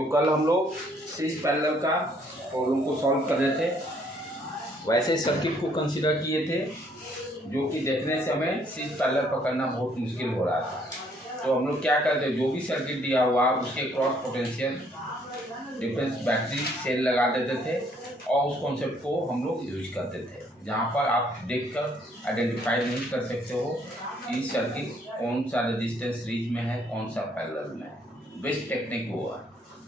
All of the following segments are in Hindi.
तो कल हम लोग सीरीज पैरेलल का प्रॉब्लम को सॉल्व कर रहे थे। वैसे सर्किट को कंसीडर किए थे जो कि देखने से हमें सीरीज पैरेलल पकड़ना बहुत मुश्किल हो रहा था। तो हम लोग क्या करते, जो भी सर्किट दिया हुआ उसके cross potential difference battery cell लगा देते थे और उस कॉन्सेप्ट को हम लोग यूज करते थे, जहाँ पर आप देखकर आइडेंटिफाई नहीं कर सकते हो कि सर्किट कौन सा रेजिस्टेंस सीरीज में है, कौन सा पैरेलल में है। बेस्ट टेक्निक वो है,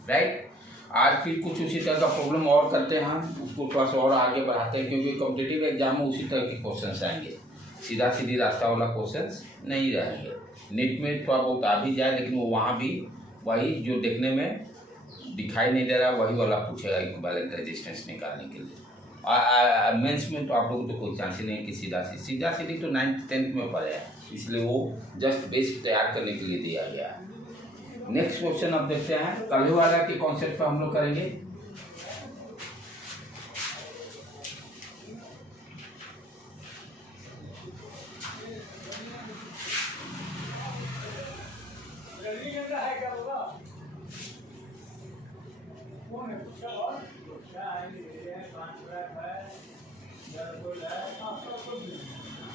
राइट। आज फिर कुछ उसी तरह का प्रॉब्लम और करते हैं, उसको थोड़ा सा और आगे बढ़ाते हैं, क्योंकि कॉम्पिटिटिव एग्जाम में उसी तरह के क्वेश्चन आएंगे, सीधा सीधी रास्ता वाला क्वेश्चन नहीं रहेंगे। नीट में थोड़ा बहुत आ भी जाए, लेकिन वो वहाँ भी वही जो देखने में दिखाई नहीं दे रहा वही वाला पूछेगा इक्विवेलेंट रेजिस्टेंस निकालने के लिए। मेंस में तो आप लोगों को तो कोई चांस ही नहीं है कि सीधा सीधी तो 9th 10th में पढ़े हैं, इसलिए वो जस्ट बेस तैयार करने के लिए दिया गया है। नेक्स्ट क्वेश्चन अब देखते हैं, कल वाला के कॉन्सेप्ट पर हम लोग करेंगे।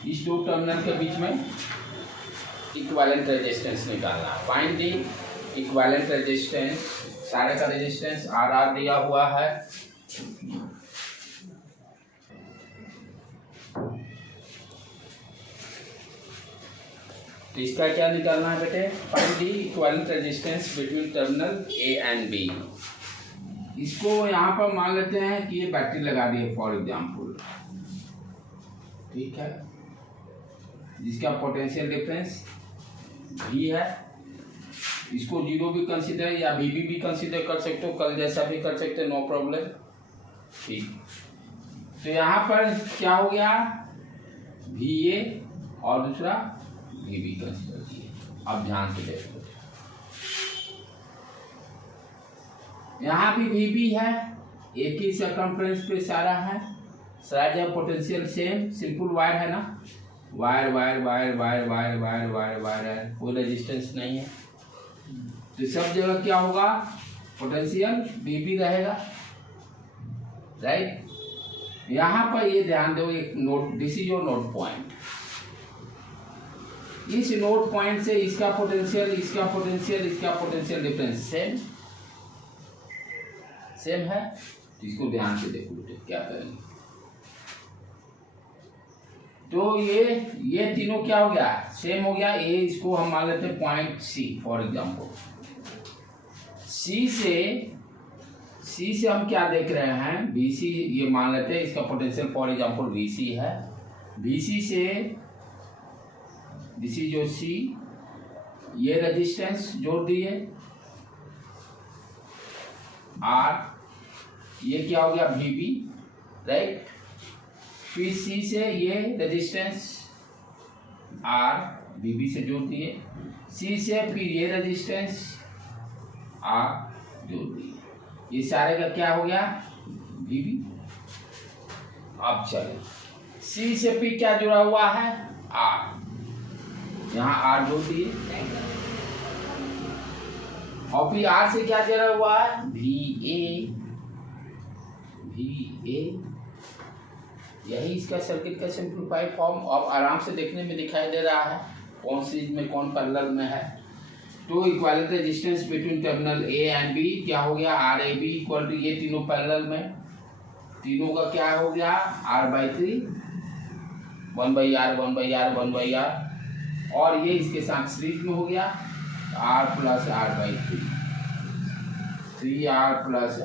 इस दो टर्मिनल के बीच में इक्विवेलेंट रेजिस्टेंस निकालना। Find the equivalent resistance. सारे का रेजिस्टेंस आर दिया हुआ है। तो इसका क्या निकालना है बेटे? Find the equivalent resistance between terminal A and B. इसको यहाँ पर मान लेते हैं कि ये बैटरी लगा दी है फॉर एग्जाम्पल, ठीक है, जिसका पोटेंशियल डिफरेंस भी है। इसको जीरो भी कंसीडर या भी कंसीडर कर सकते हो, कल जैसा भी कर सकते हो, नो प्रॉब्लम, ठीक। तो यहाँ पर क्या हो गया, VA और दूसरा VB कंसीडर किए। अब ध्यान से देखो, यहाँ भी VB है, एक ही सर्कमफ्रेंस पे सारा है, सारा पोटेंशियल सेम, सिंपल वायर है ना, wire wire wire wire wire wire wire wire, कोई रेजिस्टेंस नहीं है। तो सब जगह क्या होगा, पोटेंशियल VB रहेगा, राइट। यहाँ पर ये ध्यान दो, एक note, this is your note point. इस नोट पॉइंट से इसका पोटेंशियल, इसका पोटेंशियल, इसका पोटेंशियल डिफरेंस सेम है। तो इसको ध्यान से देखो बेटे क्या करेंगे। तो ये तीनों क्या हो गया, सेम हो गया। ये इसको हम मान लेते हैं point C for example. C से हम क्या देख रहे हैं, BC ये मान लेते हैं, इसका पोटेंशियल फॉर एग्जाम्पल VC है। VC से दिस इज जो C, ये रेजिस्टेंस जोड़ दिए R, ये क्या हो गया VB, राइट। फिर C से ये रेजिस्टेंस R VB से जोड़ दिए, C से फिर ये रेजिस्टेंस R जोड़ दिए, ये सारे का क्या हो गया VB। अब चले C से फिर क्या जुड़ा हुआ है R, यहाँ R जोड़ दिए, और फिर R से क्या जुड़ा हुआ है VA। यही इसका सर्किट का सिंप्लीफाइड फॉर्म। अब आराम से देखने में दिखाई दे रहा है कौन सीरीज में कौन पैरेलल में है। तो equivalent resistance between terminal A and B क्या हो गया, RAB इक्वल टू, ये तीनों पैरेलल में, तीनों का क्या हो गया R/3, 1/R 1/R 1/R, और ये इसके साथ सीरीज में हो गया R + R/3, 3R +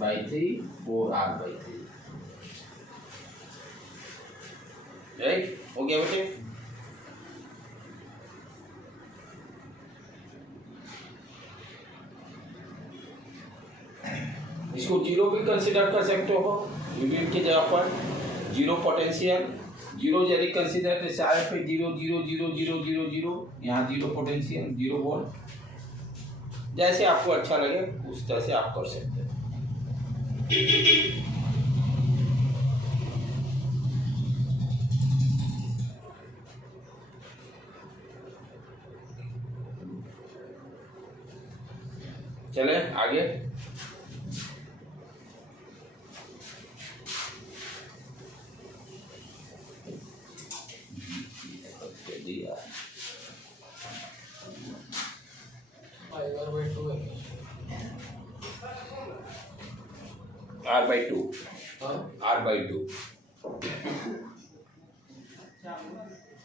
R/3 4R/3, right. हो गया बेटे। इसको जीरो भी कंसीडर कर सकते हो, VB की जगह पर जीरो पोटेंशियल, जीरो यदि कंसीडर तो सारे पे 0 0 0 0 0 0, यहाँ जीरो पोटेंशियल 0 वोल्ट, जैसे आपको अच्छा लगे उस तरह से आप कर सकते हैं। चले आगे। R/2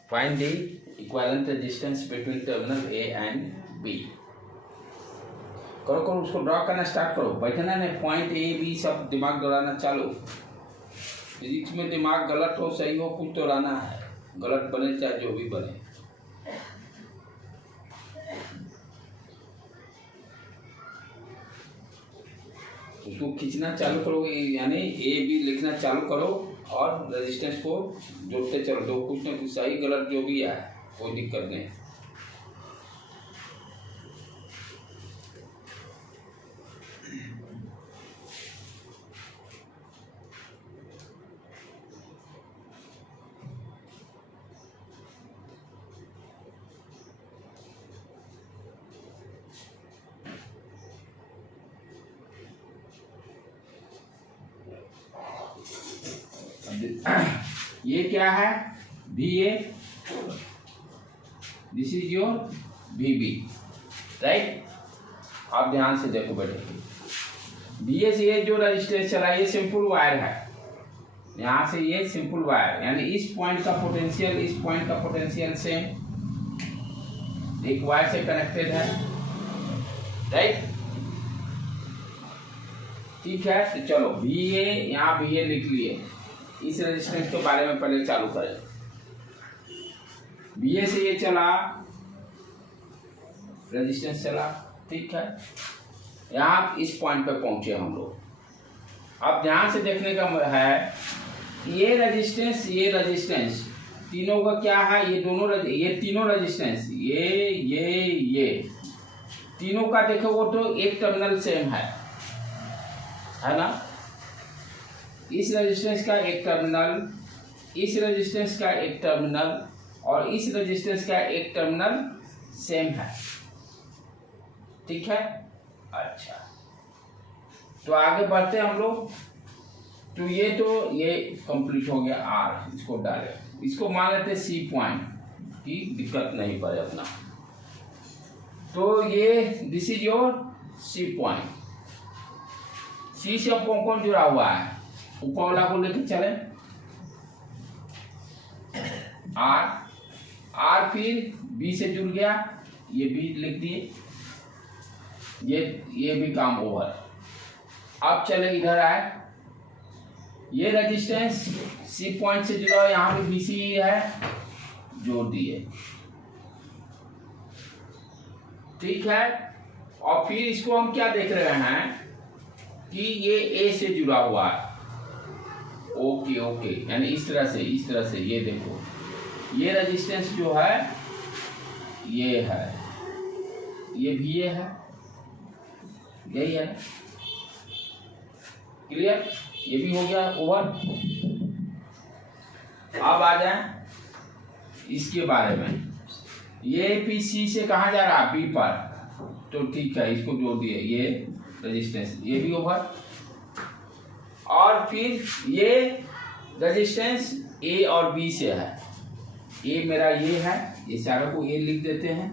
find the equivalent resistance between terminal A and B। करो उसको ड्रॉ करना स्टार्ट करो, बैठना नहीं, पॉइंट A B सब दिमाग दौड़ाना चालू। फिजिक्स में दिमाग गलत हो सही हो कुछ दौड़ाना है, गलत बने चाहे जो भी बने। उसको खींचना चालू करो, यानी A B लिखना चालू करो और रेजिस्टेंस को जोड़ते चलो, तो कुछ ना कुछ सही गलत जो भी है कोई दिक्कत नहीं। ये क्या है VA, this is your VB, right. आप ध्यान से देखो बेटे, VA से ये जो रजिस्टेंस चला ये सिंपल वायर है, यहाँ से ये सिंपल वायर, यानी इस पॉइंट का पोटेंशियल इस पॉइंट का पोटेंशियल सेम, एक वायर से कनेक्टेड है, राइट। ठीक है, तो चलो VA, यहाँ VA लिख लिए। इस रेजिस्टेंस के बारे में पहले चालू करें। VA से ये चला, रेजिस्टेंस चला, ठीक है। यहाँ इस पॉइंट पे पहुंचे हम लोग। अब ध्यान से देखने का है, ये रेजिस्टेंस तीनों का क्या है, ये तीनों रेजिस्टेंस, ये तीनों का देखो वो तो एक टर्मिनल सेम है ना। इस रेजिस्टेंस का एक टर्मिनल, इस रेजिस्टेंस का एक टर्मिनल और इस रेजिस्टेंस का एक टर्मिनल सेम है, ठीक है। अच्छा, तो आगे बढ़ते हैं हम लोग। तो ये कंप्लीट हो गया R, इसको डाले, इसको मान लेते C पॉइंट की दिक्कत नहीं पड़े अपना। तो ये this is your C point. C से अब कौन जुड़ा हुआ है, ऊपर वाला को लेके चले R, फिर B से जुड़ गया, ये B लिख दिए, ये भी काम ओवर। अब चले इधर आए, ये रेजिस्टेंस C पॉइंट से जुड़ा है, यहाँ पे BC है, जोड़ दिए, ठीक है। और फिर इसको हम क्या देख रहे हैं कि ये A से जुड़ा हुआ है, ओके, यानी इस तरह से ये देखो, ये रेजिस्टेंस जो है ये है, ये भी ये है, यही है, क्लियर। ये भी हो गया ओवर। अब आ जाए इसके बारे में, ये PC से कहाँ जा रहा है, B पर, तो ठीक है, इसको जोड़ दिए, ये रेजिस्टेंस, ये भी ओवर। और फिर ये रेजिस्टेंस A और B से है, A मेरा ये है, ये सारे को A लिख देते हैं,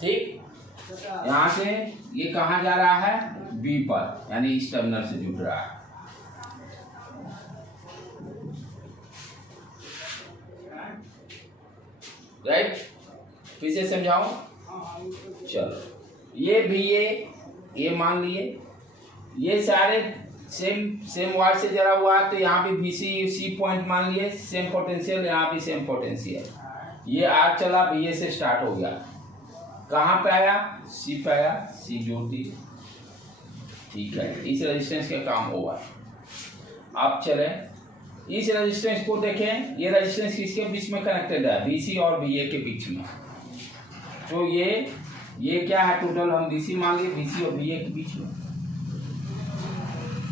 ठीक। यहाँ से ये कहाँ जा रहा है, B पर, यानी इस टर्मिनल से जुड़ रहा है, राइट। फिर से समझाऊं, चलो ये भी ये मान लिए, ये सारे सेम वायर से जरा हुआ है, तो यहाँ भी BC C पॉइंट मान लिए, सेम पोटेंशियल, यहाँ भी सेम पोटेंशियल। ये R चला, BA से स्टार्ट हो गया, कहाँ पे आया, C पे आया, C जोड़ दी, ठीक है। इस रेजिस्टेंस का काम ओवर। अब चले इस रेजिस्टेंस को देखें, ये रेजिस्टेंस किसके बीच में कनेक्टेड है, BC और BA के बीच में। तो ये क्या है, टोटल हम BC मान लिए, BC और BA के बीच में।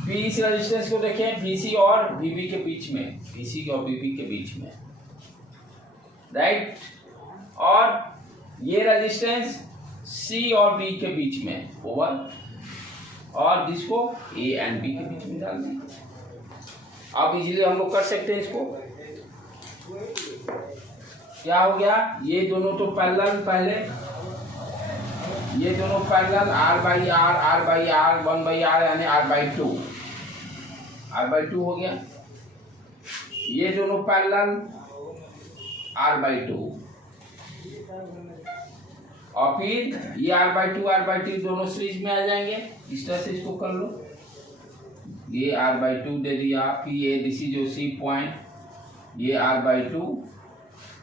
फिर इस रेजिस्टेंस को देखें, BC और BB के बीच में, BC और BB के बीच में, राइट। और ये रेजिस्टेंस सी और बी के बीच में ओवर, और जिसको ए एंड बी के बीच में डाल दें। अब इजीली हम लोग कर सकते हैं इसको। क्या हो गया, ये दोनों तो पैरेलल, पहले ये दोनों parallel, R by R, R by R, 1/r यानी r/2, r/2 हो गया। ये दोनों पैरेलल, r/2, और फिर ये r/2 दोनों सीरीज में आ जाएंगे। इस तरह से इसको कर लो, ये r/2 दे दिया, फिर ये दिस इज जो सी पॉइंट, ये r/2,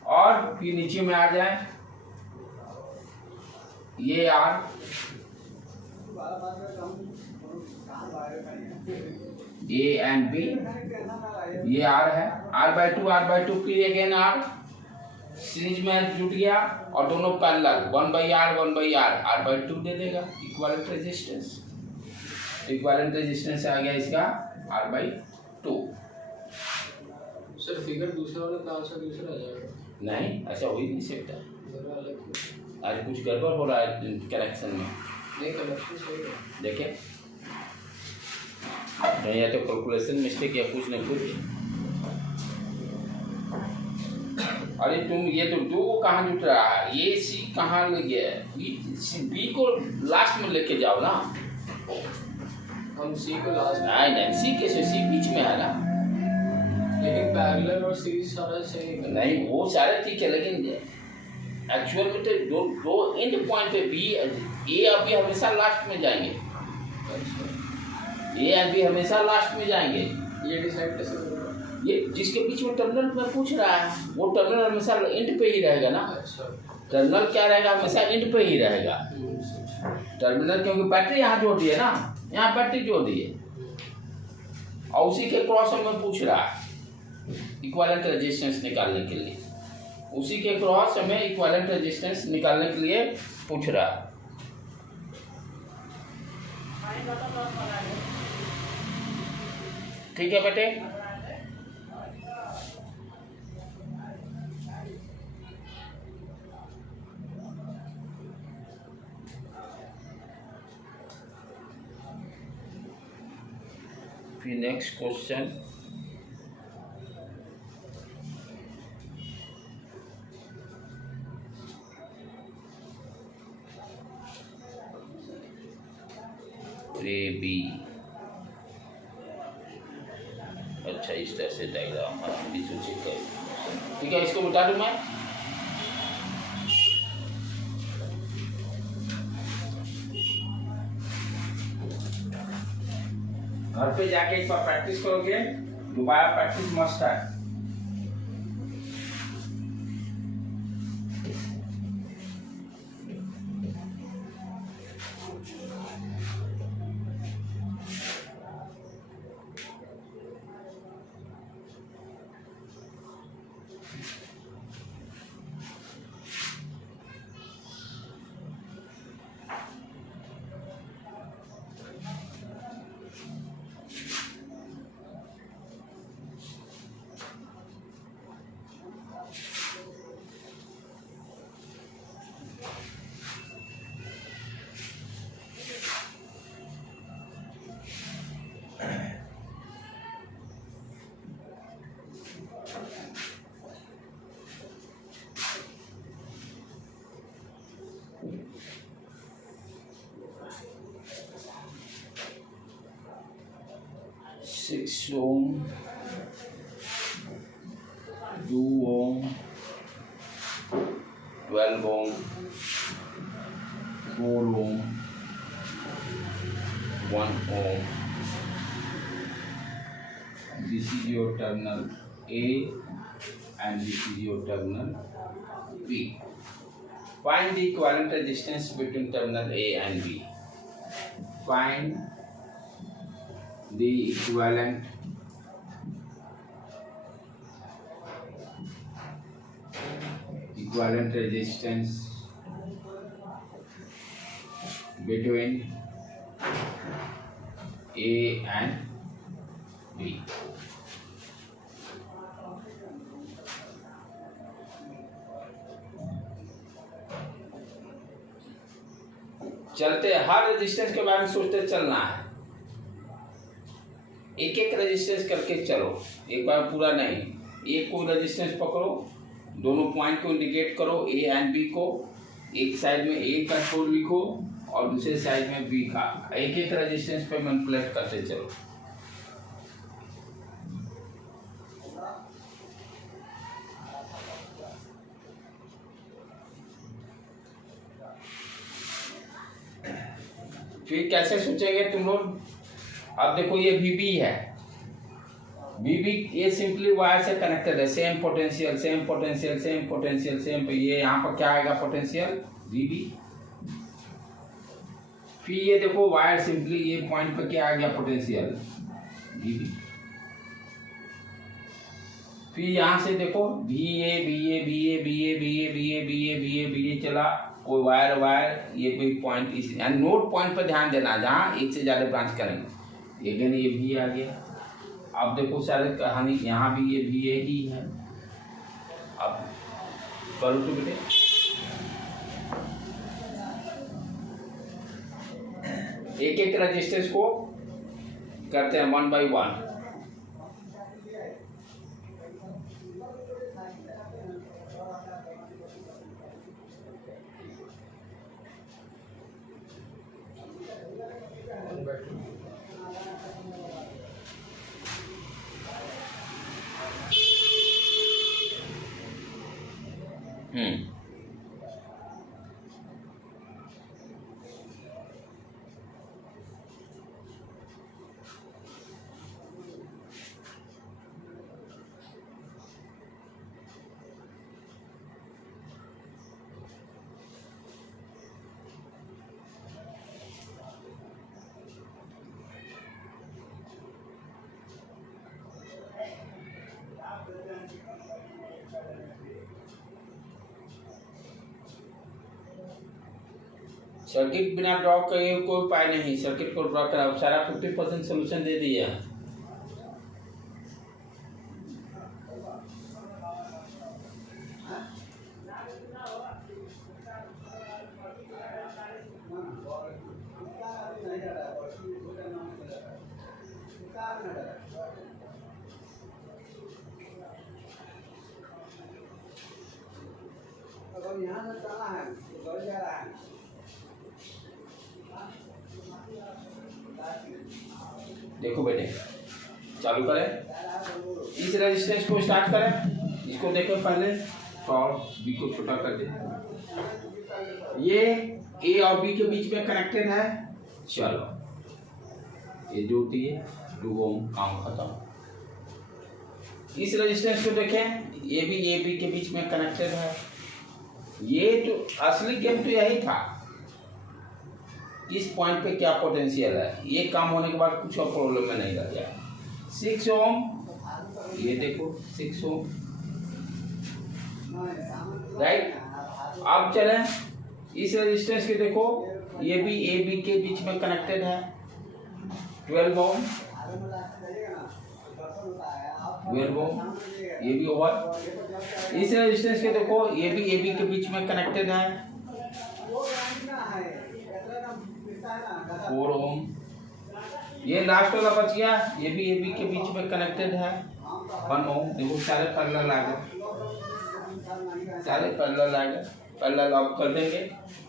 और फिर नीचे में आ जाए ये r, ए एंड बी, ये r है, r/2 फिर अगेन r, सीरीज में जुट गया, और दोनों पैरेलल, 1/r, r/2 दे देगा, इक्विवेलेंट रेजिस्टेंस। इक्विवेलेंट रेजिस्टेंस आ गया इसका r/2। सर फिगर दूसरा वाला का आंसर दूसरा आ जाएगा? नहीं, ऐसा हो ही नहीं सकता, आज कुछ गड़बड़ हो रहा है कनेक्शन में। नहीं, कनेक्शन सही है। देखे नहीं, या तो कैलकुलेशन मिस्टेक या कुछ न कुछ। अरे तुम ये तो दो को कहाँ जुट रहा है, ये सी कहाँ ले गया, बी को लास्ट में लेके जाओ ना। हम सी को लास्ट, नहीं सी कैसे, सी बीच में है ना। लेकिन पैरेलल और सीरीज सारा सही नहीं, वो सारे ठीक है, लेकिन एक्चुअल में तो दो एंड पॉइंट पे बी ए अभी हमेशा लास्ट में जाएंगे। अच्छा, ए अभी हमेशा लास्ट में जाएंगे। ये डिसाइड कैसे करोगे? ये जिसके बीच में टर्मिनल में पूछ रहा है, वो टर्मिनल हमेशा एंड पे ही रहेगा ना। अच्छा, टर्मिनल क्या रहेगा, हमेशा एंड पे ही रहेगा टर्मिनल, क्योंकि बैटरी यहाँ जोड़ दी है ना, यहाँ बैटरी जोड़ दी है, और उसी के क्रॉस में पूछ रहा है इक्विवेलेंट रेजिस्टेंस निकालने के लिए। उसी के क्रॉस में इक्विवेलेंट रेजिस्टेंस निकालने के लिए पूछ रहा है। ठीक है बेटे, फिर नेक्स्ट क्वेश्चन, ए बी। अच्छा, इस तरह से डायग्राम ठीक है, इसको बता दूं मैं। घर पे जाके एक बार प्रैक्टिस करोगे, दोबारा प्रैक्टिस मस्ट है। Six ohm, 2 ohm, 12 ohm, 4 ohm, 1 ohm. This is your terminal A and this is your terminal B. Find the equivalent resistance between terminal A and B. Find the equivalent resistance between A and B. चलते हर रेजिस्टेंस के बारे में सोचते चलना है, एक एक रेजिस्टेंस करके चलो, एक बार पूरा नहीं। एक को रेजिस्टेंस पकड़ो, दोनों पॉइंट को इंडिकेट करो, ए एंड बी को, एक साइड में ए का कोड लिखो और दूसरे साइड में बी का, एक एक रेजिस्टेंस पे मैनिपुलेट करते चलो। फिर कैसे सोचेंगे तुम लोग? अब देखो ये VB है, VB ये सिंपली वायर से कनेक्टेड है, same potential same potential same potential same, ये यहाँ पर क्या आएगा पोटेंशियल VB। फिर ये देखो वायर सिंपली ये पॉइंट पे क्या आ गया पोटेंशियल VB। फिर यहाँ से देखो VA चला, कोई वायर ये कोई पॉइंट इस नोड पॉइंट पर ध्यान देना, जहाँ एक से ज़्यादा ब्रांच करेंगे। अगेन ये भी आ गया। अब देखो सारे कहानी यहाँ भी ये VA ही है। अब करो तो बेटे, एक एक रजिस्टर्स को करते हैं 1 by 1। सर्किट बिना ड्रॉ किए कोई उपाय नहीं, सर्किट को ड्रॉ करा, सारा 50% सोल्यूशन दे दिया। देखो बेटे चालू करें, इस रेजिस्टेंस को स्टार्ट करें, इसको देखो पहले और बी को छोटा कर दे। ये ए और बी के बीच में कनेक्टेड है, चलो ये जोड़ती है 2 ओम, काम खत्म। इस रेजिस्टेंस को देखें, ये भी ए बी के बीच में कनेक्टेड है। ये तो असली गेम तो यही था, इस पॉइंट पे क्या पोटेंशियल है, ये काम होने के बाद कुछ और प्रॉब्लम में नहीं रह गया। 6 ओम, ये देखो 6 ओम, राइट। अब चलें इस रेजिस्टेंस के देखो, ये भी ए बी के बीच में कनेक्टेड है, 12 ओम, 12 ओम, ये भी ओवर। इस रेजिस्टेंस के देखो, ये भी ए बी के बीच में कनेक्टेड है, 4 ओम। ये लास्ट वाला बच गया, ये भी ए बी के बीच में कनेक्टेड है, 1 ओम। देखो सारे पैरेलल आ गए, सारे पैरेलल आ गए, पैरेलल ऑफ कर देंगे।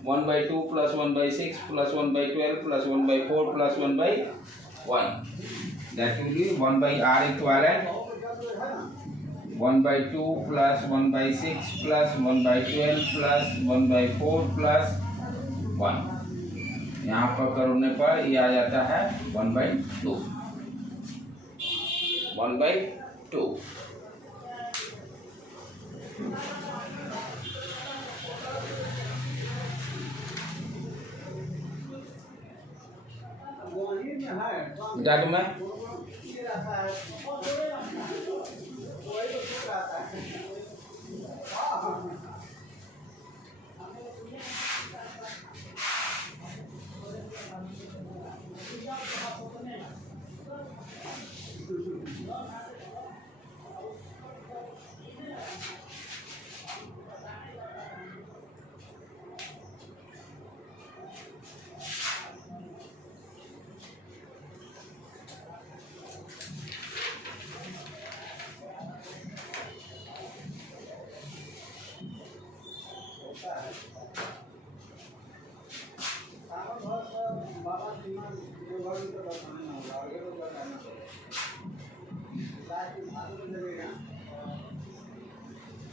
1/2 + 1/6 + 1/12 + 1/4 + 1/1, that will be 1/R equivalent 1/2 + 1/6 + 1/12 + 1/4 + 1। यहाँ पर करने पर ये आ जाता है 1/2, 1/2। मिटा दूं मैं?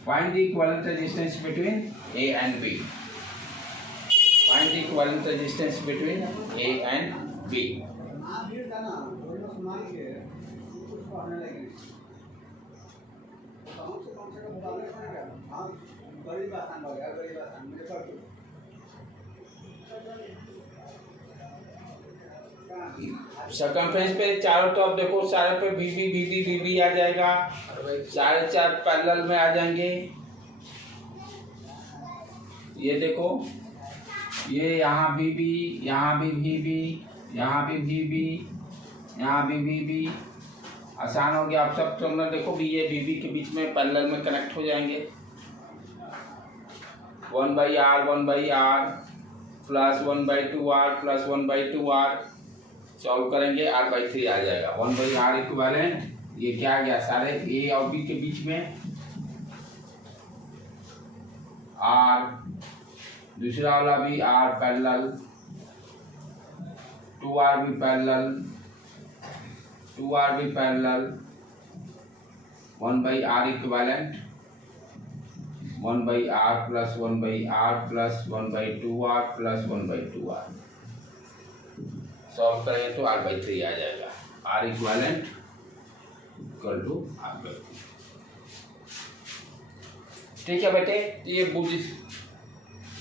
Find the equivalent resistance between A and B. Find the equivalent resistance between A and B. Circumference पे चारों तरफ देखो, सारे पे VB आ जाएगा, सारे चार पैरेलल में आ जाएंगे। ये देखो, ये यहाँ VB, यहाँ भी VB, यहाँ भी VB, यहाँ भी VB। आसान हो गया। आप सब टर्मिनल देखो भी ये VB के बीच में पैरेलल में कनेक्ट हो जाएंगे। 1/R plus 1/2R plus 1/2R solve करेंगे, R/3 आ जाएगा। 1/R इक्विवेलेंट, ये क्या आ गया, सारे A और B के बीच में R, दूसरा वाला भी R पैरेलल, 2R भी पैरेलल, 2R भी parallel, 1/R equivalent, 1/R plus 1/R plus 1/2R plus 1/2R solve करेंगे तो R/3 आ जाएगा। R equivalent equal to R/3। ठीक है बेटे,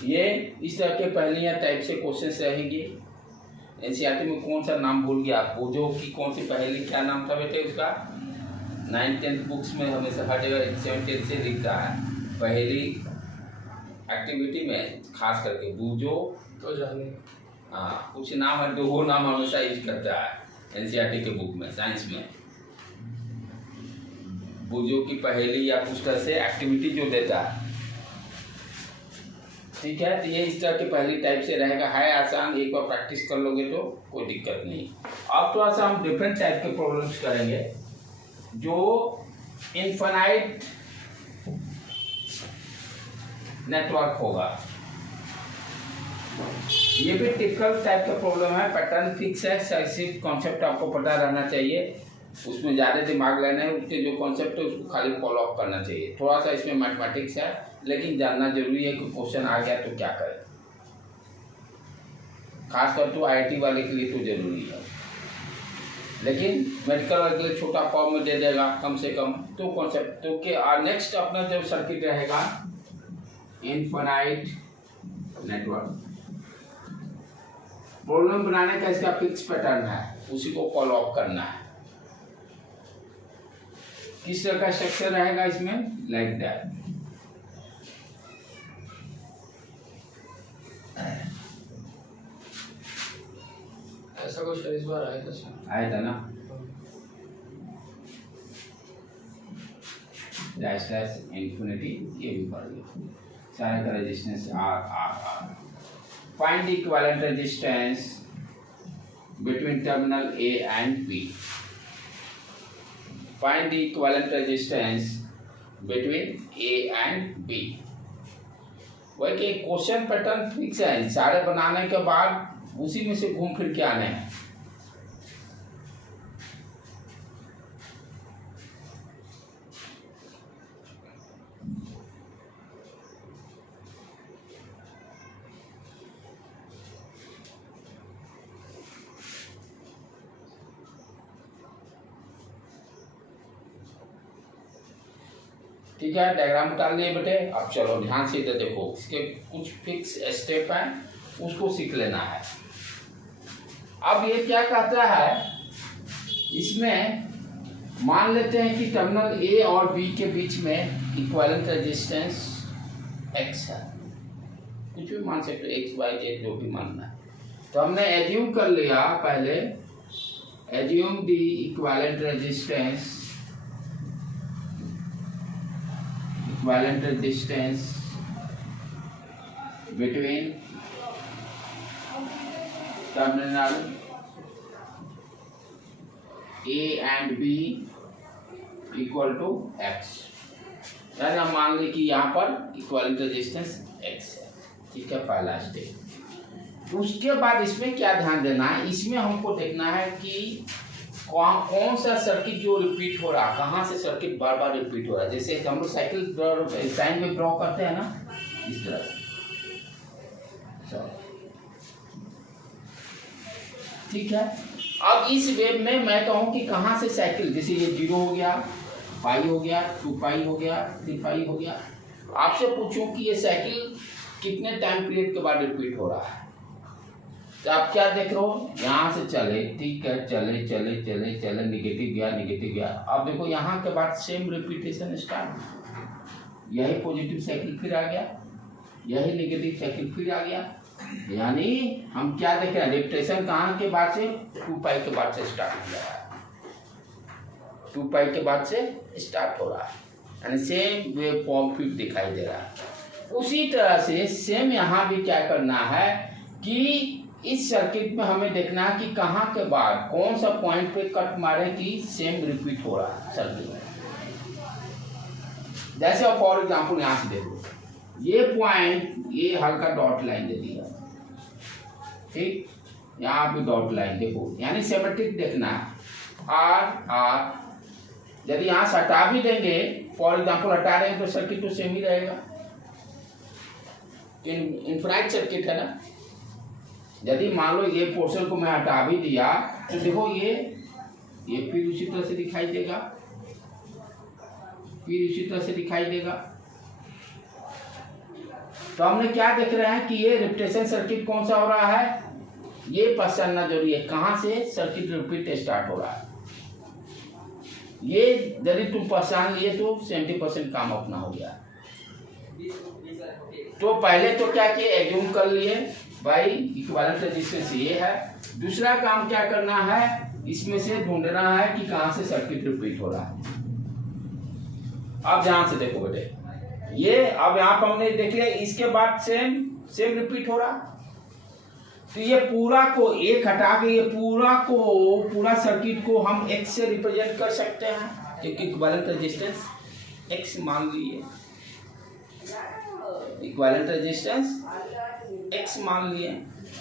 ये इस तरह के पहेलियां टाइप से क्वेश्चंस रहेंगे। एनसीईआरटी में कौन सा नाम भूल गया आप? बुझो की कौन सी पहेली, क्या नाम था बेटे उसका? 9th-10th बुक्स में हमेशा हर जगह 7th से लिखता है पहेली एक्टिविटी में, खास करके बुझो तो जाने। हाँ, कुछ नाम है तो वो नाम हमेशा यूज करता है एनसीईआरटी के बुक में, साइंस में। बुझो की पहेली या कुछ तरह से एक्टिविटी जो देता है। ठीक है, तो ये इस तरह की पहेली टाइप से रहेगा, है आसान। एक बार प्रैक्टिस कर लोगे तो कोई दिक्कत नहीं। अब थोड़ा सा हम डिफरेंट टाइप के प्रॉब्लम्स करेंगे जो इनफाइनाइट नेटवर्क होगा। ये भी टिपिकल टाइप का प्रॉब्लम है, पैटर्न फिक्स है, सिर्फ कॉन्सेप्ट आपको पता रहना चाहिए, उसमें ज़्यादा दिमाग लेना है, उसके जो कॉन्सेप्ट है उसको खाली फॉलो अप करना चाहिए। थोड़ा सा इसमें मैथमेटिक्स है, लेकिन जानना जरूरी है कि क्वेश्चन आ गया तो क्या करें। खासकर तो IIT वाले के लिए तो जरूरी है, लेकिन मेडिकल वाले के लिए छोटा फॉर्म में दे देगा कम से कम तो कॉन्सेप्ट। तो नेक्स्ट अपना जो सर्किट रहेगा इनफाइनाइट नेटवर्क। प्रॉब्लम बनाने का इसका फिक्स पैटर्न है, उसी को फॉलो अप करना है। किस तरह का स्ट्रक्चर रहेगा इसमें? Like that. ऐसा कुछ इस बार आया था? आया था ना, डैश डैश इन्फिनिटी, ये भी पढ़ लो। सारे का resistance R। Find the equivalent resistance between terminal A and B। Find the equivalent resistance between A and B। वही कि क्वेश्चन पैटर्न फिक्स है, सारे बनाने के बाद उसी में से घूम फिर के आने हैं। ठीक है, डायग्राम डाल लिए बेटे। अब चलो ध्यान से इधर देखो, इसके कुछ फिक्स स्टेप हैं, उसको सीख लेना है। अब ये क्या कहता है, इसमें मान लेते हैं कि टर्मिनल A और B के बीच में इक्विवेलेंट रेजिस्टेंस X है, कुछ भी मान सकते हो, X, Y, Z जो भी मानना है। तो हमने एज्यूम कर लिया, पहले assume the equivalent resistance between terminal A and B equal to X। यानी हम मान लें कि यहाँ पर इक्विवेलेंट रेजिस्टेंस X है। ठीक है, पहला स्टेप। उसके बाद इसमें क्या ध्यान देना है, इसमें हमको देखना है कि कौन सा सर्किट जो रिपीट हो रहा, कहाँ से सर्किट बार बार रिपीट हो रहा है। जैसे हम लोग साइकिल साइन में ड्रॉ करते हैं ना, इस तरह से। ठीक है, अब इस वेब में मैं कहूँ कि कहाँ से साइकिल, जैसे ये 0 हो गया, पाई हो गया, 2 पाई हो गया, 3 पाई हो गया, आपसे पूछूं कि ये साइकिल कितने टाइम पीरियड के बाद रिपीट हो रहा है, तो आप क्या देख रहे हो, यहाँ से चले, ठीक है, चले चले चले चले, निगेटिव गया, निगेटिव गया। अब देखो यहाँ के बाद सेम रिपीटेशन स्टार्ट, यही पॉजिटिव साइकिल फिर आ गया, यही नेगेटिव साइकिल फिर आ गया। यानी हम क्या देख रहे हैं, रिपीटेशन कहाँ के बाद से, 2 पाई के बाद से स्टार्ट हो रहा है, 2 पाई के बाद से स्टार्ट हो रहा है, यानी सेम वेव फॉर्म फिर दिखाई दे रहा है। उसी तरह से सेम यहाँ भी क्या करना है कि इस सर्किट में हमें देखना है कि कहाँ के बाद कौन सा पॉइंट पे कट मारे कि सेम रिपीट हो रहा है सर्किट में। जैसे फॉर एग्जाम्पल यहाँ से देखो, ये पॉइंट, ये हल्का डॉट लाइन दे दिया, ठीक, यहाँ पे डॉट लाइन देखो, यानी सिमेट्रिक देखना है, आर आर। यदि यहाँ से हटा भी देंगे, फॉर एग्जाम्पल हटा देंगे तो सर्किट तो सेम ही रहेगा, इनफिनाइट सर्किट है ना। यदि मान लो ये पोर्शन को मैं हटा भी दिया तो देखो ये फिर उसी तरह से दिखाई देगा, फिर इसी तरह से दिखाई देगा। तो हमने क्या देख रहे हैं कि ये रिपीटेशन सर्किट कौन सा हो रहा है, ये पहचानना जरूरी है, कहाँ से सर्किट रिपीट स्टार्ट हो रहा है। ये यदि तुम पहचान लिए तो 70% काम अपना हो गया। तो पहले तो क्या किए, एज्यूम कर लिए भाई इक्विवेलेंट रेजिस्टेंस ये है। दूसरा काम क्या करना है, इसमें से ढूंढना है कि कहाँ से सर्किट रिपीट हो रहा है। अब ध्यान से देखो बेटे, ये अब यहाँ पर हमने देख लिया, इसके बाद सेम रिपीट हो रहा। तो ये पूरा को एक हटा के ये पूरा सर्किट को हम x से रिप्रेजेंट कर सकते हैं, क्योंकि इक्विवेलेंट रेजिस्टेंस x मान लिए, इक्विवेलेंट रेजिस्टेंस x मान लिए।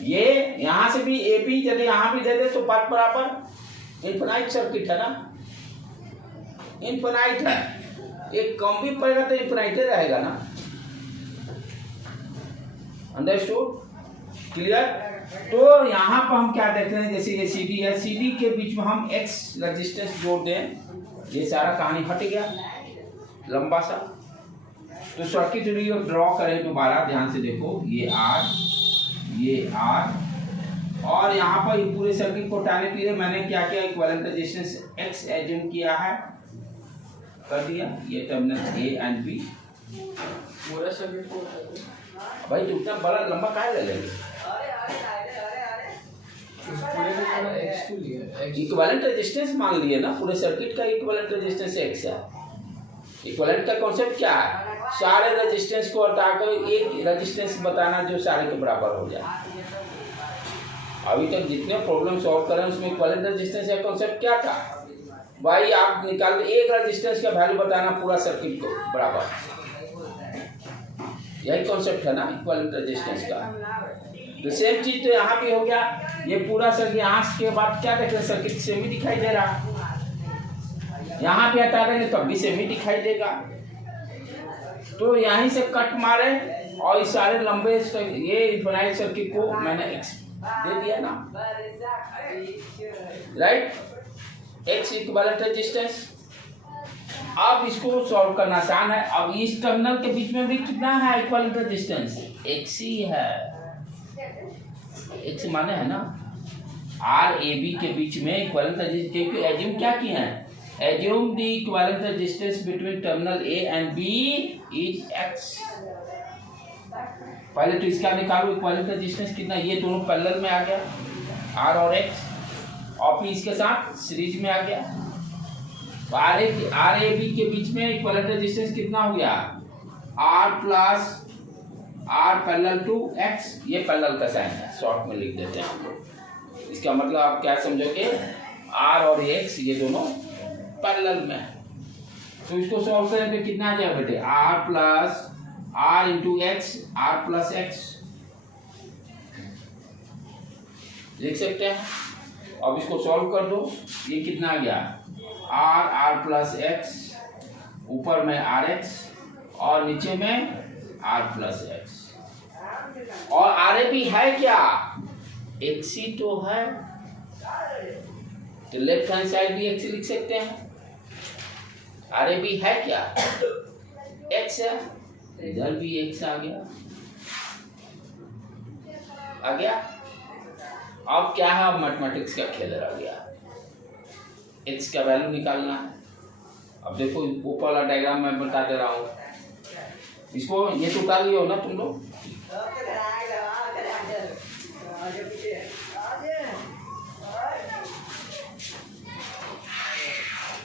ये यहाँ से भी ए बी यदि यहाँ भी दे दे तो बात बराबर, इनफिनाइट सर्किट है ना, इनफिनाइट है, एक कम भी पड़ेगा तो इनफिनाइट रहेगा ना। Understood, clear. तो यहाँ पर हम क्या देख रहे हैं, जैसे ये CD है, CD के बीच में हम X रेजिस्टेंस जोड़ दें, ये सारा कहानी हट गया लंबा सा। तो सर्किट ड्रॉ करें दोबारा, ध्यान से देखो, ये R और यहाँ पर ये पूरे सर्किट को हटाने के लिए मैंने क्या किया, इक्विवेलेंट रेजिस्टेंस X एज्यूम किया है, कर दिया। ये टर्मिनल A एंड B, पूरा सर्किट को भाई तो इतना बड़ा लंबा काहे ले लेंगे, इक्विवेलेंट रेजिस्टेंस मान लिए ना, पूरे सर्किट का इक्विवेलेंट रेजिस्टेंस X है। इक्विवेलेंट का कॉन्सेप्ट क्या है, सारे रेजिस्टेंस को हटाकर एक रेजिस्टेंस बताना जो सारे के बराबर हो जाए। अभी तक जितने प्रॉब्लम सॉल्व करें उसमें इक्विवेलेंट रेजिस्टेंस का कॉन्सेप्ट क्या था भाई, आप निकाल एक रेजिस्टेंस का वैल्यू बताना पूरा सर्किट को बराबर, यही कॉन्सेप्ट है ना इक्विवेलेंट रेजिस्टेंस का। तो सेम चीज तो यहाँ भी हो गया, ये पूरा सर्किट, यहाँ के बाद क्या देख रहे हैं, सर्किट सेम ही दिखाई दे रहा, यहाँ भी हटा देंगे तब भी सेम ही दिखाई देगा। तो यहीं से कट मारे और इस सारे लंबे ये इनफिनाइट सर्किट को मैंने X दे दिया ना, राइट, X इक्विवेलेंट रेजिस्टेंस। अब इसको सॉल्व करना आसान है। अब इस टर्मिनल के बीच में भी कितना है इक्विवेलेंट रेजिस्टेंस, X ही है, X माने है ना R A B के बीच में इक्विवेलेंट रेजिस्टेंस, क्योंकि एज्यूम क्या किए हैं, assume the equivalent resistance between terminal A and B is X। पहले तो इसका निकालो इक्विवेलेंट रेजिस्टेंस कितना, ये दोनों पैरेलल में आ गया R और X, और फिर इसके साथ सीरीज में आ गया। R A B के बीच में इक्विवेलेंट रेजिस्टेंस कितना हो गया, R plus R parallel to X, ये पैरेलल का साइन है, शॉर्ट में लिख देते हैं हम लोग। इसका मतलब आप क्या समझोगे, R और X ये दोनों पैरेलल में है। तो इसको सॉल्व करें तो कितना आ जाएगा बेटे, R plus R into X, R plus X लिख सकते हैं। अब इसको सॉल्व कर दो। ये कितना आ गया, आर प्लस एक्स, ऊपर में आर एक्स और नीचे में आर प्लस एक्स। और आर ए भी है क्या, एक्स ही तो है, तो लेफ्ट हैंड साइड भी एक्स लिख सकते हैं। आर ए भी है क्या, एक्स है, इधर भी एक्स आ गया। अब क्या है, अब मैथमेटिक्स का खेल रह गया, एक्स का वैल्यू निकालना है। अब देखो ऊपर वाला डायग्राम मैं बता दे रहा हूँ, इसको ये तो उतार लियो ना तुम लोग।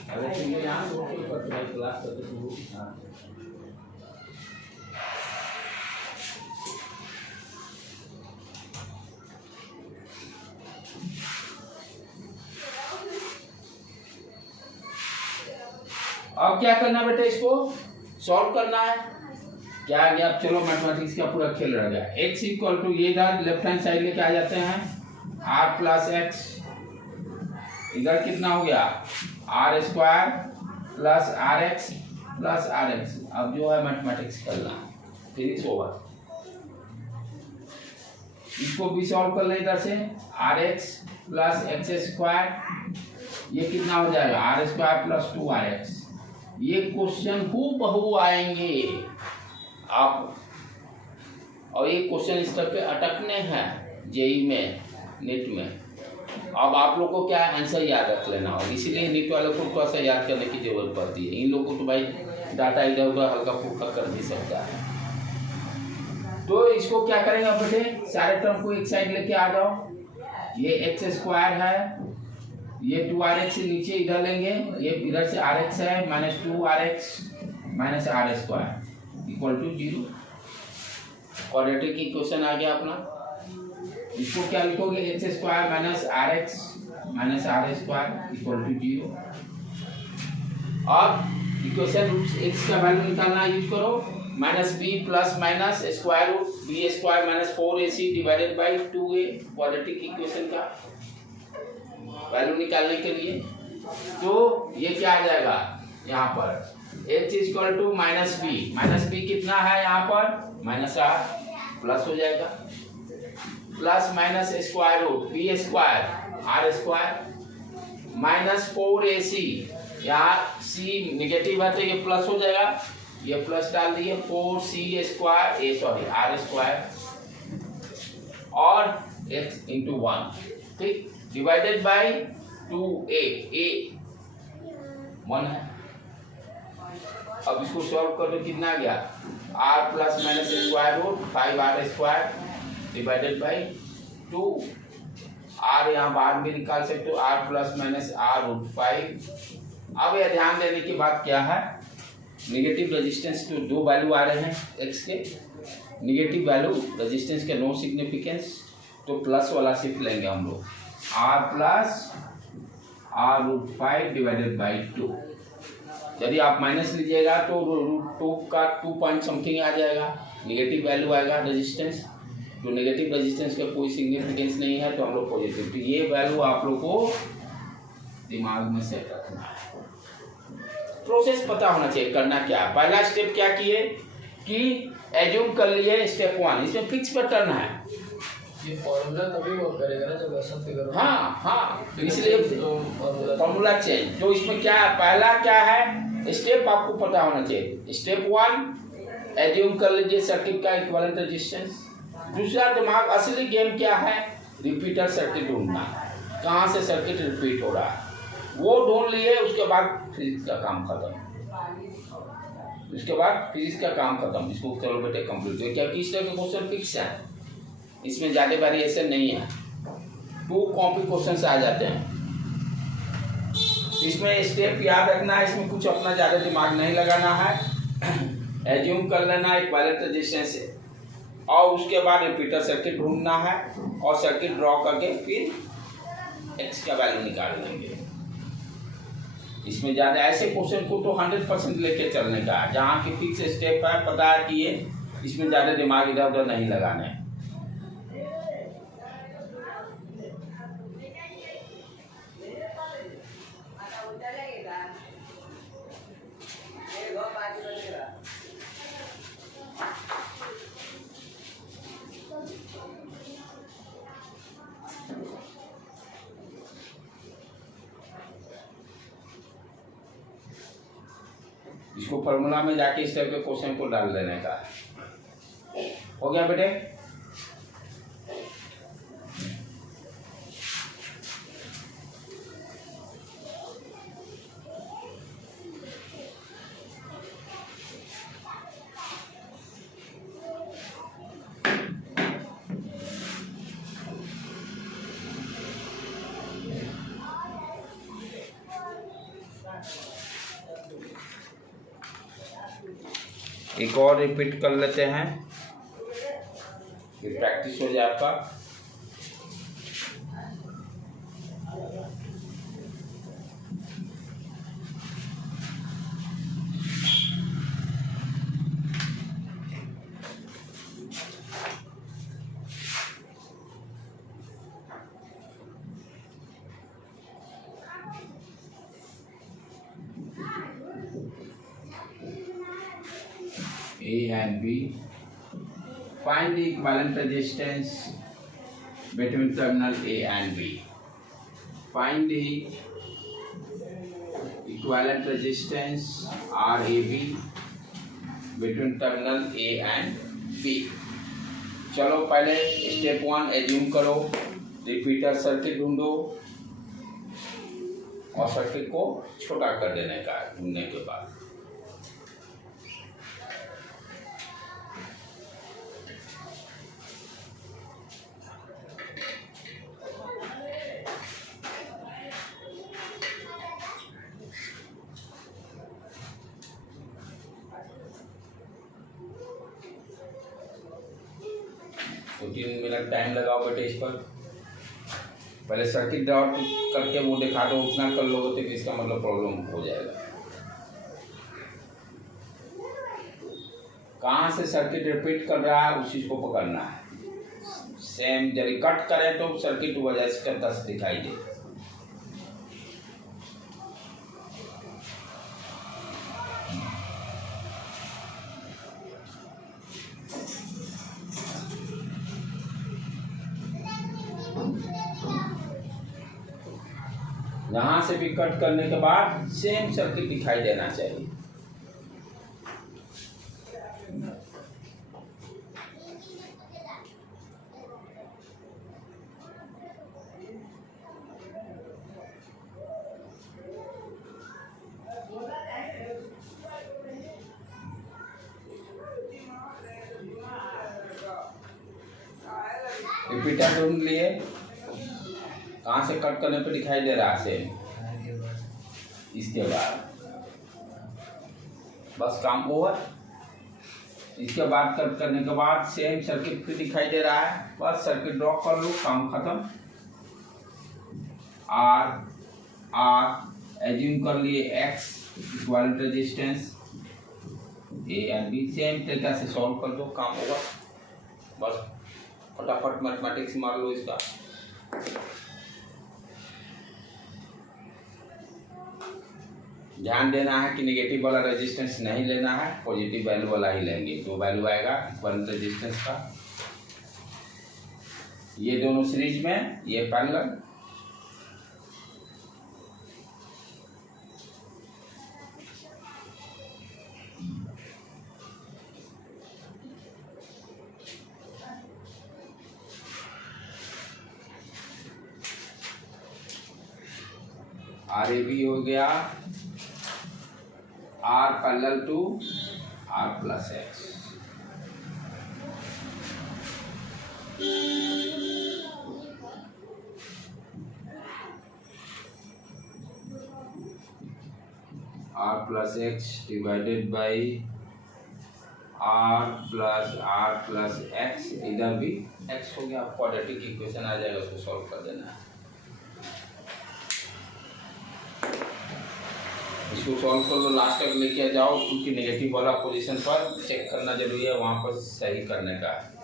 अरे तुम लोग यहाँ क्लास करते शुरू। अब क्या करना बेटा, इसको सॉल्व करना है। क्या आ गया, चलो मैथमेटिक्स का पूरा खेल रह गया। x इक्वल टू ये इधर लेफ्ट हैंड साइड लेके आ जाते हैं, आर प्लस एक्स, इधर कितना हो गया, R square plus R X plus R X. अब जो है मैथमेटिक्स करना है, फिनिश ओवर। इसको भी सॉल्व कर ले इधर से, R X plus X square, ये कितना हो जाएगा, आर स्क्वायर प्लस 2rx। ये क्वेश्चन हूबहू आएंगे आप, और ये क्वेश्चन इस तरह पे अटकने हैं जेई में, नेट में। अब आप लोग को क्या आंसर याद रख लेना होगा, इसीलिए नेट वालों को थोड़ा सा याद करने की जरूरत पड़ती है। इन लोगों को तो भाई डाटा इधर उधर हल्का फुल्का कर भी सकता है। तो इसको क्या करेंगे बेटे, सारे टर्म को एक साइड लेके आ जाओ। ये एक्स स्क्वायर है, ये 2rx नीचे इधर लेंगे, ये इधर से rx है, minus 2rx minus r square equal to 0। Quadratic equation आ गया अपना। इसको क्या लिखोगे, x square minus r square equal to 0। और इक्वेशन रूट एक्स का वैल्यू निकालना यूज करो, minus b plus minus square root B square minus 4ac divided by 2a। Quadratic equation का वैल्यू निकालने के लिए तो ये क्या आ जाएगा, यहाँ पर X equal to minus B कितना है यहाँ पर, माइनस आर, प्लस हो जाएगा, plus minus square root B square R square minus 4ac, यहाँ सी निगेटिव है तो ये प्लस हो जाएगा, ये प्लस डाल दिए, 4c स्क्वायर आर स्क्वायर और x इंटू 1, ठीक, डिवाइडेड बाई 2a, a 1 है। अब इसको सॉल्व कर दो, कितना आ गया, r plus minus square root 5r square divided by 2, r यहाँ बाहर भी निकाल सकते हो, r plus minus r root 5। अब यह ध्यान देने की बात क्या है, निगेटिव रेजिस्टेंस तो दो वैल्यू आ रहे हैं x के, निगेटिव वैल्यू रेजिस्टेंस के नो सिग्निफिकेंस, तो प्लस वाला सिर्फ लेंगे हम लोग, r plus r root 5 divided by 2। यदि आप माइनस लीजिएगा तो रूट 2 का 2 पॉइंट समथिंग आ जाएगा, निगेटिव वैल्यू आएगा रेजिस्टेंस, तो नेगेटिव रेजिस्टेंस का कोई सिग्निफिकेंस नहीं है, तो हम लोग पॉजिटिव। तो ये वैल्यू आप लोग को दिमाग में सेट रखना है। प्रोसेस पता होना चाहिए, करना क्या है। पहला स्टेप क्या किए कि एज्यूम कर लिए स्टेप 1, इसमें फिक्स पैटर्न है, ये फॉर्मूला तभी वर्क करेगा ना जब ऐसा फिगर। हाँ, इसलिए फॉर्मूला चेंज। तो इसमें क्या है, पहला क्या है स्टेप आपको पता होना चाहिए। स्टेप 1 एज्यूम कर लीजिए सर्किट का इक्विवेलेंट रेजिस्टेंस। दूसरा दिमाग असली गेम क्या है, रिपीटर सर्किट ढूंढना, कहाँ से सर्किट रिपीट हो रहा है वो ढूंढ लिए, उसके बाद फिजिक्स का काम खत्म। इसको चलो बेटे कंप्लीट हो, क्योंकि इस तरह के क्वेश्चन फिक्स है, इसमें ज़्यादा वेरिएशन नहीं है, 2 कॉपी क्वेश्चन आ जाते हैं। इसमें स्टेप याद रखना है, इसमें कुछ अपना ज़्यादा दिमाग नहीं लगाना है, एज्यूम कर लेना है इक्विवेलेंट रेजिस्टेंस से, और उसके बाद रिपीटर सर्किट ढूंढना है और सर्किट ड्रॉ करके फिर एक्स का वैल्यू निकाल लेंगे। इसमें ज़्यादा ऐसे क्वेश्चन को तो 100% लेके चलने का, जहाँ की फिक्स स्टेप है, पता है कि ये इसमें ज़्यादा दिमाग इधर उधर नहीं लगाने। फार्मूला में जाके इस टाइप के क्वेश्चन को डाल देने का। हो गया बेटे? एक और रिपीट कर लेते हैं, फिर प्रैक्टिस हो जाए आपका। A and B. Find the equivalent resistance between terminal A and B. Find the equivalent resistance RAB between terminal A and B. चलो पहले स्टेप 1 एज्यूम करो, रिपीटर सर्किट ढूंढो और सर्किट को छोटा कर देने का ढूंढने के बाद। तो 3 मिनट टाइम लगाओ बेटे इस पर। पहले सर्किट ड्रा करके वो दिखा दो, उतना कर लोगे तो इसका मतलब प्रॉब्लम हो जाएगा। कहाँ से सर्किट रिपीट कर रहा है उस चीज को पकड़ना है। सेम जब कट करें तो सर्किट वजह से करता से दिखाई दे। यहाँ से भी कट करने के बाद सेम सर्किट दिखाई देना चाहिए। रिपीटर ढूंढ लिए, कहाँ से कट करने पे दिखाई दे रहा है सेम। इसके बाद बस काम ओवर। इसके बाद कट करने के बाद सेम सर्किट पे दिखाई दे रहा है, बस सर्किट ड्रॉ कर लो, काम खत्म। आर एज्यूम कर लिए X equivalent resistance A and B, same तरीका से सॉल्व कर दो, काम ओवर। बस फटाफट मैथमेटिक्स मार लो इसका। ध्यान देना है कि नेगेटिव वाला रेजिस्टेंस नहीं लेना है, पॉजिटिव वैल्यू वाला ही लेंगे। जो वैल्यू आएगा इक्विवेलेंट रेजिस्टेंस का, ये दोनों सीरीज में, ये पैरेलल। RAB हो गया R parallel to R plus X। R plus X divided by R plus X, इधर भी X हो गया। क्वाड्रेटिक इक्वेशन आ जाएगा, उसको सॉल्व कर देना है। इसको सॉल्व कर लो, लास्ट तक लेके जाओ, क्योंकि नेगेटिव वाला पोजीशन पर चेक करना जरूरी है, वहां पर सही करने का है।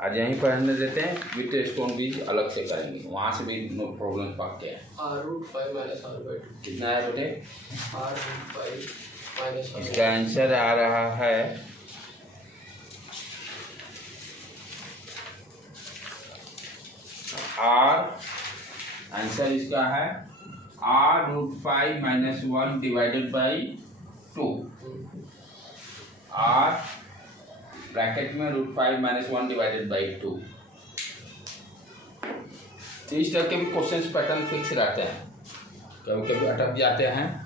आज यहीं पर रहने देते हैं, विथ स्टोन भी अलग से करेंगे, वहां से भी नो प्रॉब्लम पक्के है। R√5 कितना है बेटे? R√5 इसका आंसर आ रहा है R आंसर इसका है r√5 - 1 divided by 2। r bracket में √5 - 1 डिवाइडेड बाई 2। तो इस तरह के भी क्वेश्चन पैटर्न फिक्स रहते हैं, कभी कभी अटक जाते हैं।